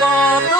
Nazlarım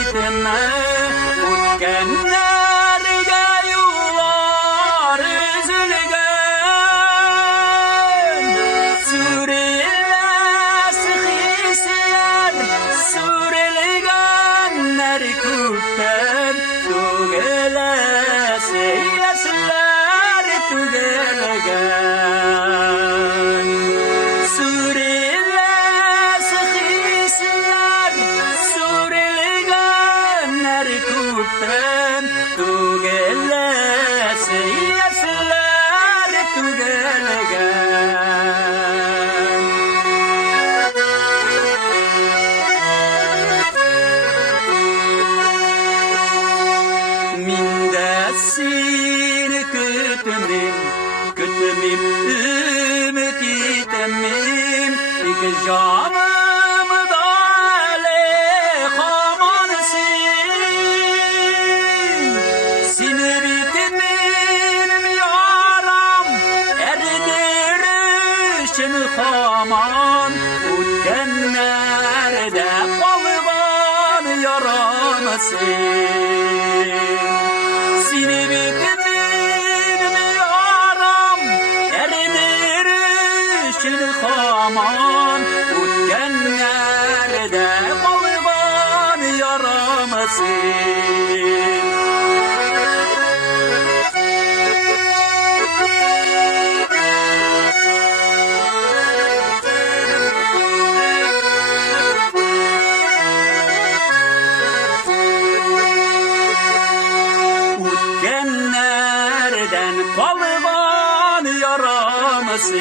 bitme, utkenlerge yular üzülgen. Sürüles hisler, sürülgenler kütten, tügeles yesler tügelgen. Tügeles yesler tügelgen. Mindesin kütümim, kütümim ümit itemim, iki canım aman utkenlerde kalgan yaramasın. Seni bittin mi yaram eridir için aman utkenlerde kalgan yaramasın. Kalgan yaramasın.